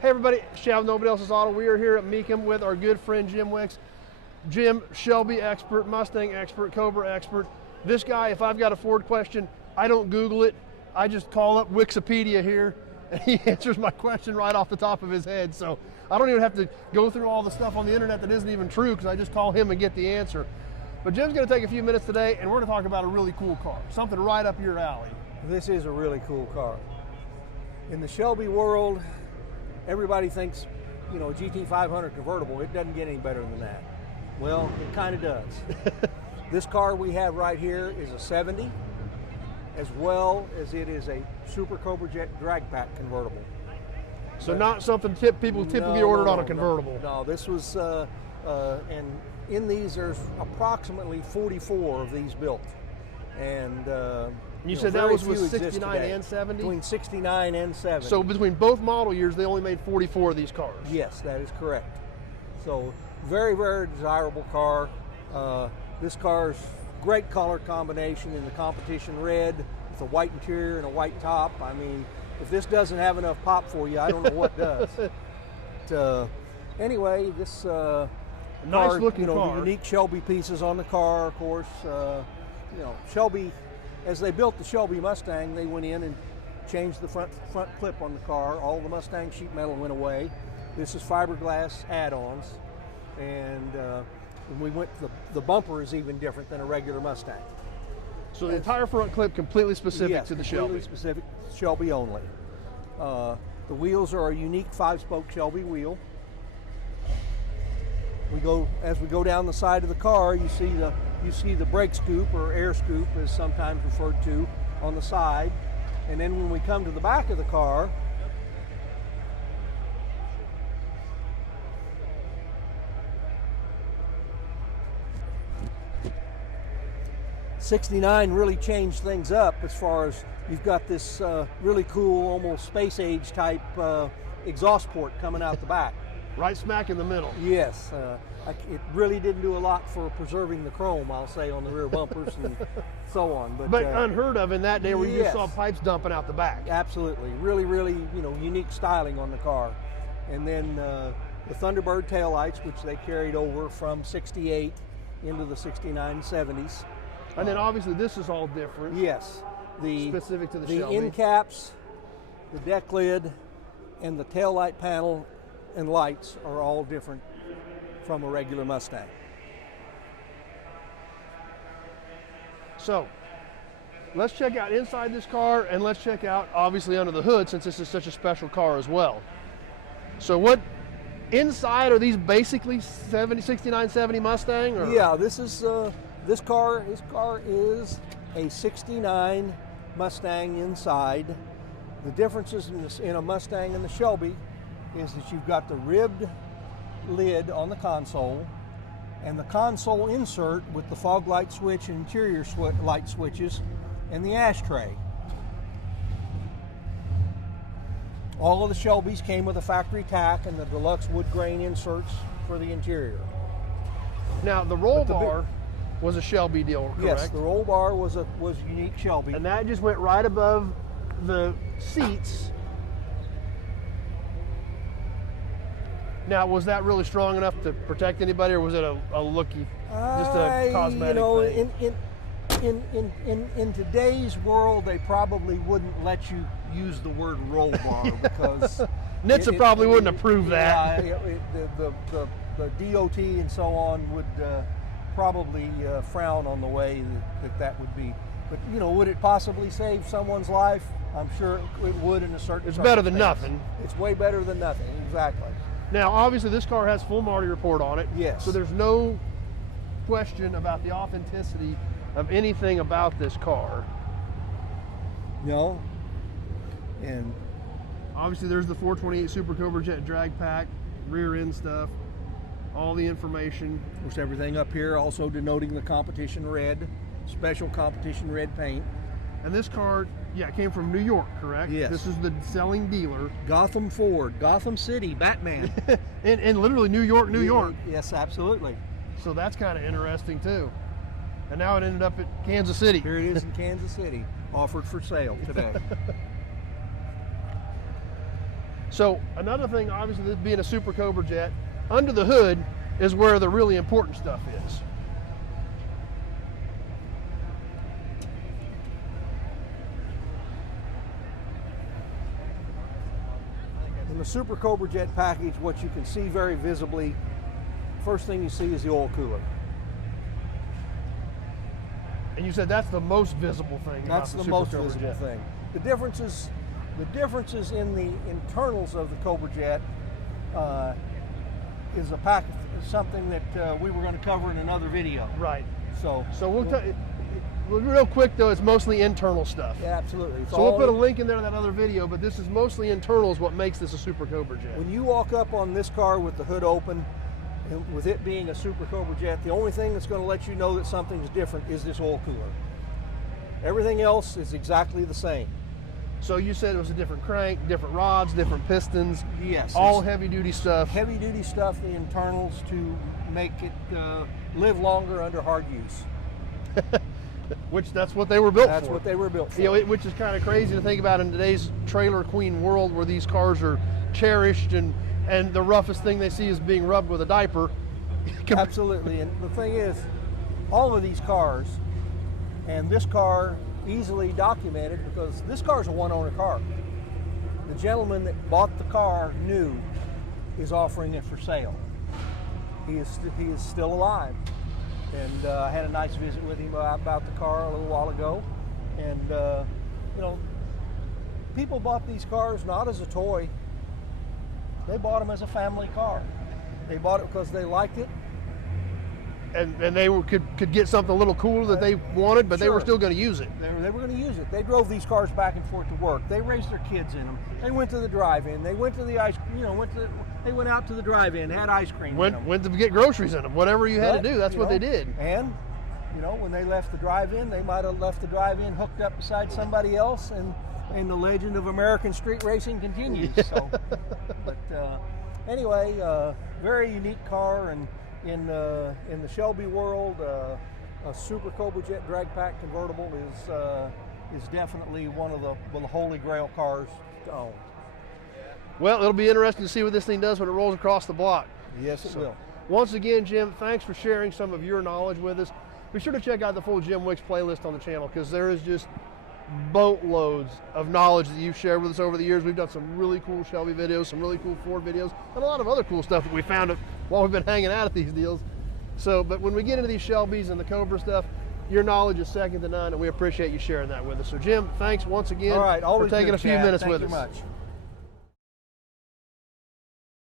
Hey everybody, Shelby, Nobody Else's Auto. We are here at Mecum with our good friend Jim Wicks. Jim, Shelby expert, Mustang expert, Cobra expert. This guy, if I've got a Ford question, I don't Google it. I just call up Wikipedia here and he answers my question right off the top of his head. So I don't even have to go through all the stuff on the internet that isn't even true because I just call him and get the answer. But Jim's gonna take a few minutes today and we're gonna talk about a really cool car, something right up your alley. This is a really cool car. In the Shelby world, everybody thinks, you know, a GT500 convertible, it doesn't get any better than that. Well, it kind of does. This car we have right here is a 70, as well as it is a Super Cobra Jet drag pack convertible. So not something people typically ordered on a convertible. No, this was, and in these there's approximately 44 of these built. And you said that was with 69 and 70? Between 69 and 70. So between both model years, they only made 44 of these cars? Yes, that is correct. So very, very desirable car. This car's great color combination in the competition red with a white interior and a white top. I mean, if this doesn't have enough pop for you, I don't know what does. But, anyway, this nice looking car. The unique Shelby pieces on the car, of course. You know, Shelby, as they built the Shelby Mustang, they went in and changed the front clip on the car. All the Mustang sheet metal went away. This is fiberglass add-ons, and when we went, the bumper is even different than a regular Mustang. So the entire front clip completely specific yes, to the Shelby? Completely specific, Shelby only. The wheels are a unique 5-spoke Shelby wheel. As we go down the side of the car, you see the brake scoop, or air scoop is sometimes referred to, on the side. And then when we come to the back of the car, '69 really changed things up as far as you've got this really cool, almost space age type exhaust port coming out the back. Right smack in the middle. Yes, it really didn't do a lot for preserving the chrome, I'll say, on the rear bumpers and so on. But unheard of in that day where you yes, just saw pipes dumping out the back. Absolutely, really, really, you know, unique styling on the car. And then the Thunderbird taillights, which they carried over from '68 into the '69 '70s. And then obviously this is all different. Yes, specific to the Shelby. The end caps, the deck lid, and the taillight panel and lights are all different from a regular Mustang. So let's check out inside this car, and let's check out obviously under the hood, since this is such a special car as well. So what inside, are these basically 69 70 Mustang, or? Yeah, this car is a '69 Mustang inside. The differences in a Mustang and the Shelby is that you've got the ribbed lid on the console and the console insert with the fog light switch and interior light switches and the ashtray. All of the Shelbys came with a factory tack and the deluxe wood grain inserts for the interior. Now the roll bar was a Shelby deal, correct? Yes, the roll bar was unique Shelby. And that just went right above the seats. Now, was that really strong enough to protect anybody, or was it a looky, just a cosmetic thing? In today's world, they probably wouldn't let you use the word roll bar because NHTSA probably wouldn't approve that. The DOT and so on would probably frown on the way that would be. But you know, would it possibly save someone's life? I'm sure it would in a certain. It's better than nothing. It's way better than nothing. Exactly. Now, obviously, this car has full Marty report on it. Yes. So there's no question about the authenticity of anything about this car. No. And obviously, there's the 428 Super Cobra Jet drag pack, rear end stuff, all the information. Of course, everything up here also denoting the competition red, special competition red paint. And this car, yeah, came from New York, correct? Yes. This is the selling dealer. Gotham Ford, Gotham City, Batman. and literally New York, New York. Yes, absolutely. So that's kind of interesting too. And now it ended up at Kansas City. Here it is in Kansas City, offered for sale today. So another thing, obviously, this being a Super Cobra jet, under the hood is where the really important stuff is. In the Super Cobra jet package, what you can see very visibly, first thing you see is the oil cooler. And you said that's the most visible thing. That's the most visible thing. The differences in the internals of the Cobra jet is something that we were going to cover in another video. Right. So we'll real quick though, it's mostly internal stuff. Yeah, absolutely. So we'll put a link in there to that other video, but this is mostly internal is what makes this a Super Cobra jet. When you walk up on this car with the hood open, and with it being a Super Cobra jet, the only thing that's going to let you know that something's different is this oil cooler. Everything else is exactly the same. So you said it was a different crank, different rods, different pistons. Yes. All heavy duty stuff. Heavy duty stuff, the internals to make it live longer under hard use. Which that's what they were built for. That's what they were built for. You know, which is kind of crazy to think about in today's trailer queen world where these cars are cherished and the roughest thing they see is being rubbed with a diaper. Absolutely. And the thing is, all of these cars, and this car easily documented because this car is a one-owner car. The gentleman that bought the car new is offering it for sale. He is still alive. And I had a nice visit with him about the car a little while ago. And, you know, people bought these cars not as a toy. They bought them as a family car. They bought it because they liked it. And they could get something a little cooler that they wanted, but they were still going to use it. They were going to use it. They drove these cars back and forth to work. They raised their kids in them. They went to the drive-in. They went to the they went out to the drive-in, had ice cream. Went to get groceries in them. Whatever you had to do, that's what they did. And you know, when they left the drive-in, they might have left the drive-in hooked up beside somebody else, and the legend of American street racing continues. Yeah. So, but anyway, very unique car, and in the Shelby world, a Super Cobra jet drag pack convertible is definitely one of the holy grail cars to own. Well, it'll be interesting to see what this thing does when it rolls across the block. Yes, it will. Once again, Jim, thanks for sharing some of your knowledge with us. Be sure to check out the full Jim Wicks playlist on the channel because there is just boatloads of knowledge that you've shared with us over the years. We've done some really cool Shelby videos, some really cool Ford videos, and a lot of other cool stuff that we found while we've been hanging out at these deals. So, but when we get into these Shelbys and the Cobra stuff, your knowledge is second to none, and we appreciate you sharing that with us. So, Jim, thanks once again for taking a few minutes with us. Thank you much.